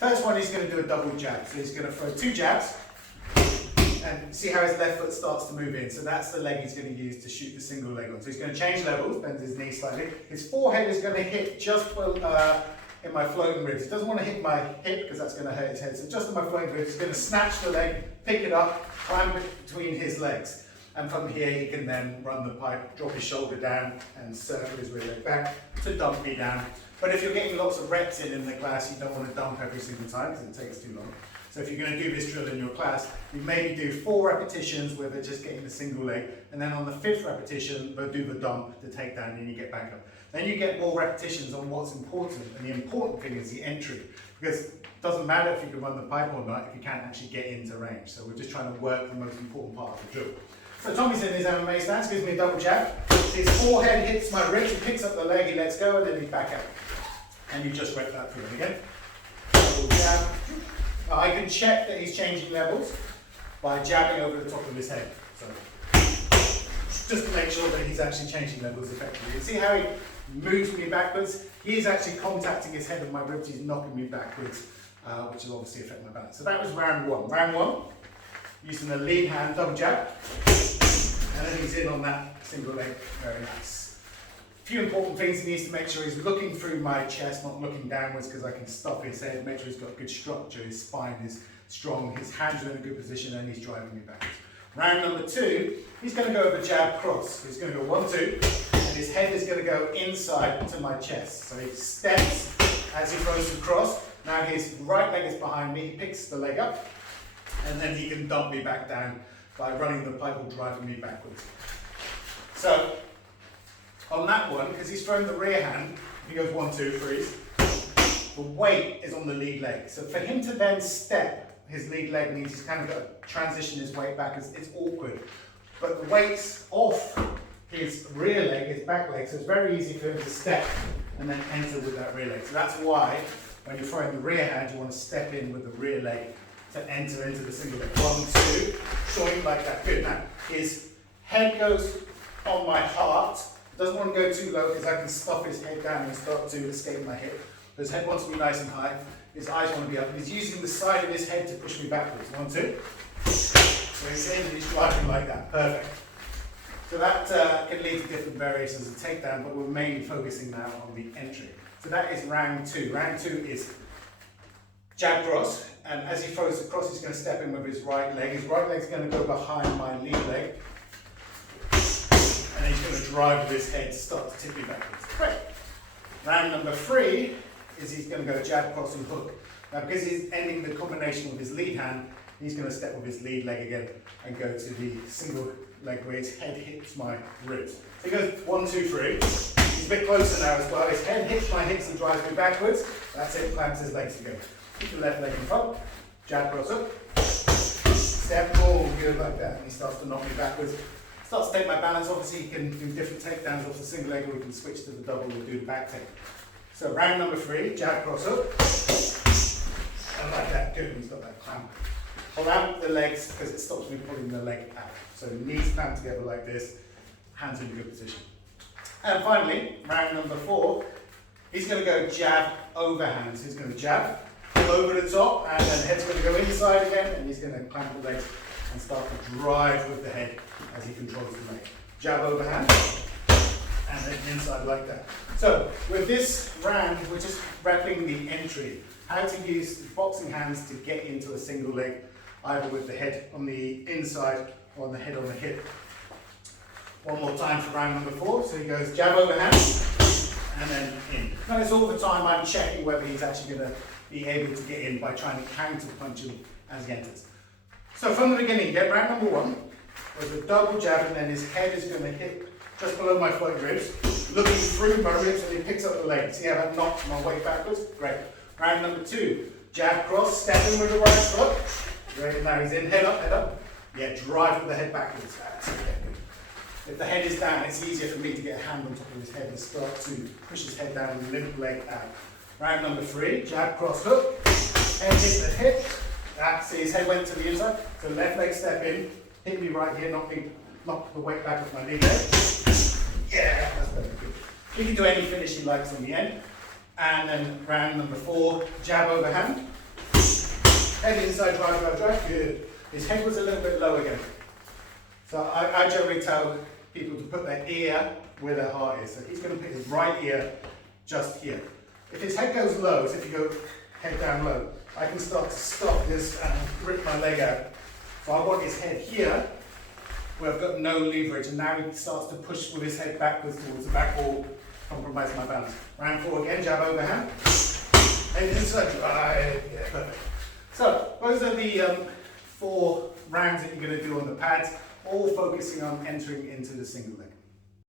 First one, he's going to do a double jab. So he's going to throw 2 jabs, and see how his left foot starts to move in. So that's the leg he's going to use to shoot the single leg on. So he's going to change levels, bend his knee slightly. His forehead is going to hit just in my floating ribs. He doesn't want to hit my hip because that's going to hurt his head. So just in my floating ribs, he's going to snatch the leg, pick it up, climb between his legs. And from here, he can then run the pipe, drop his shoulder down, and circle his rear leg back to dump me down. But if you're getting lots of reps in the class, you don't want to dump every single time because it takes too long. So if you're going to do this drill in your class, you maybe do 4 repetitions where they're just getting the single leg, and then on the 5th repetition, they'll do the dump, the takedown, and you get back up. Then you get more repetitions on what's important, and the important thing is the entry, because it doesn't matter if you can run the pipe or not if you can't actually get into range. So we're just trying to work the most important part of the drill. So Tommy's in his MMA stance, gives me a double jab. His forehead hits my ribs, he picks up the leg, he lets go, and then he's back out. And you just rep that through again. Double jab. I can check that he's changing levels by jabbing over the top of his head. So just to make sure that he's actually changing levels effectively. You see how he moves me backwards? He's actually contacting his head with my ribs, he's knocking me backwards, which will obviously affect my balance. So that was round 1. Round 1, using the lead hand double jab, and then he's in on that single leg. Very nice. Few important things. He needs to make sure he's looking through my chest, not looking downwards, because I can stop his head, make sure he's got good structure, his spine is strong, his hands are in a good position, and he's driving me backwards. Round number 2, he's going to go over jab cross. So he's going to go 1, 2, and his head is going to go inside to my chest. So he steps as he throws the cross. Now his right leg is behind me, he picks the leg up, and then he can dump me back down by running the pipe or driving me backwards. So on that one, because he's thrown the rear hand, he goes 1, 2, freeze. The weight is on the lead leg. So for him to then step, his lead leg means he's kind of got to transition his weight back. It's awkward. But the weight's off his rear leg, his back leg, so it's very easy for him to step and then enter with that rear leg. So that's why when you're throwing the rear hand, you want to step in with the rear leg to enter into the single leg. 1, 2, showing like that. Good. Now, his head goes on my heart. Doesn't want to go too low because I can stuff his head down and start to escape my hip. His head wants to be nice and high. His eyes want to be up. He's using the side of his head to push me backwards. 1, 2. So he's in and he's driving like that. Perfect. So that can lead to different variations of takedown, but we're mainly focusing now on the entry. So that is round 2. Round 2 is jab cross, and as he throws the cross, he's going to step in with his right leg. His right leg's going to go behind my lead leg. And he's going to drive with his head to start to tip me backwards. Great. Round number 3 is he's going to go jab, cross and hook. Now because he's ending the combination with his lead hand, he's going to step with his lead leg again and go to the single leg where his head hits my ribs. So he goes 1, 2, 3. He's a bit closer now as well. His head hits my hips and drives me backwards. That's it, clamps his legs together. Keep the left leg in front, jab, cross up, step, boom, good like that. And he starts to knock me backwards. Starts to take my balance. Obviously, you can do different takedowns off the single leg, or we can switch to the double or do the back take. So round number 3, jab, cross up. And like that, good. He's got that clamp. Pull out the legs because it stops me pulling the leg out. So knees clamped together like this, hands in a good position. And finally, round number 4, he's going to go jab, overhand. So he's going to jab, pull over the top, and then the head's going to go inside again, and he's going to clamp the legs and start to drive with the head as he controls the leg. Jab, overhand, and then inside like that. So with this round, we're just repping the entry. How to use boxing hands to get into a single leg, either with the head on the inside or on the head on the hip. One more time for round number 4. So he goes jab, overhand, and then in. Notice all the time I'm checking whether he's actually going to be able to get in by trying to counter punch him as he enters. So from the beginning, get round number 1 with a double jab, and then his head is going to hit just below my floating ribs, looking through my ribs, and he picks up the leg. See how that knocks my weight backwards? Great. Round number 2, jab cross, step in with the right foot. Great. Now he's in, head up, head up. Yeah, drive with the head backwards. That's okay. If the head is down, it's easier for me to get a hand on top of his head and start to push his head down and limp leg out. Round number 3, jab cross hook, head hit the hip. See, his head went to the inside. So left leg step in, hit me right here, knock the weight back with my lead leg. Yeah, that's very good. We can do any finish he likes on the end. And then round number 4, jab overhand. Head inside, drive, drive, drive. Good. His head was a little bit low again. So I generally tell people to put their ear where their heart is. So he's going to put his right ear just here. If his head goes low, so if you go head down low, I can start to stop this and rip my leg out. So I want his head here, where I've got no leverage, and now he starts to push with his head backwards towards the back wall, compromise my balance. Round 4 again, jab overhand. Head inside, drive. Yeah, perfect. So those are the 4 rounds that you're going to do on the pads, all focusing on entering into the single leg.